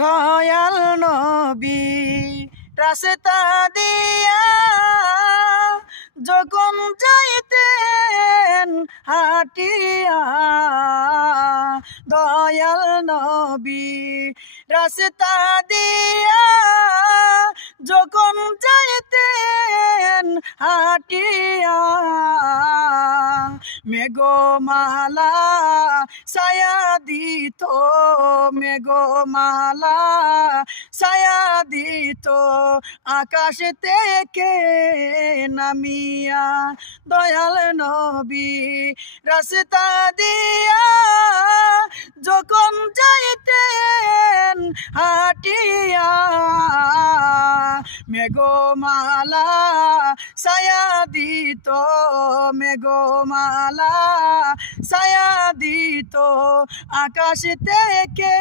দয়াল নবী রাস্তা দিয়া যখন যাইতেন হাটিয়া, দয়াল নবী রাস্তা দিয়া যখন যাইতেন হাটিয়া, মেঘমালা ছায়া দিত, মেঘমালা ছায়া দিত আকাশ থেকে নামিয়া, দয়াল নবী রাস্তা দিয়া যখন যাইতেন হাটিয়া, মেঘমালা ছায়া দিত, মেঘমালা ছায়া দিত আকাশ থেকে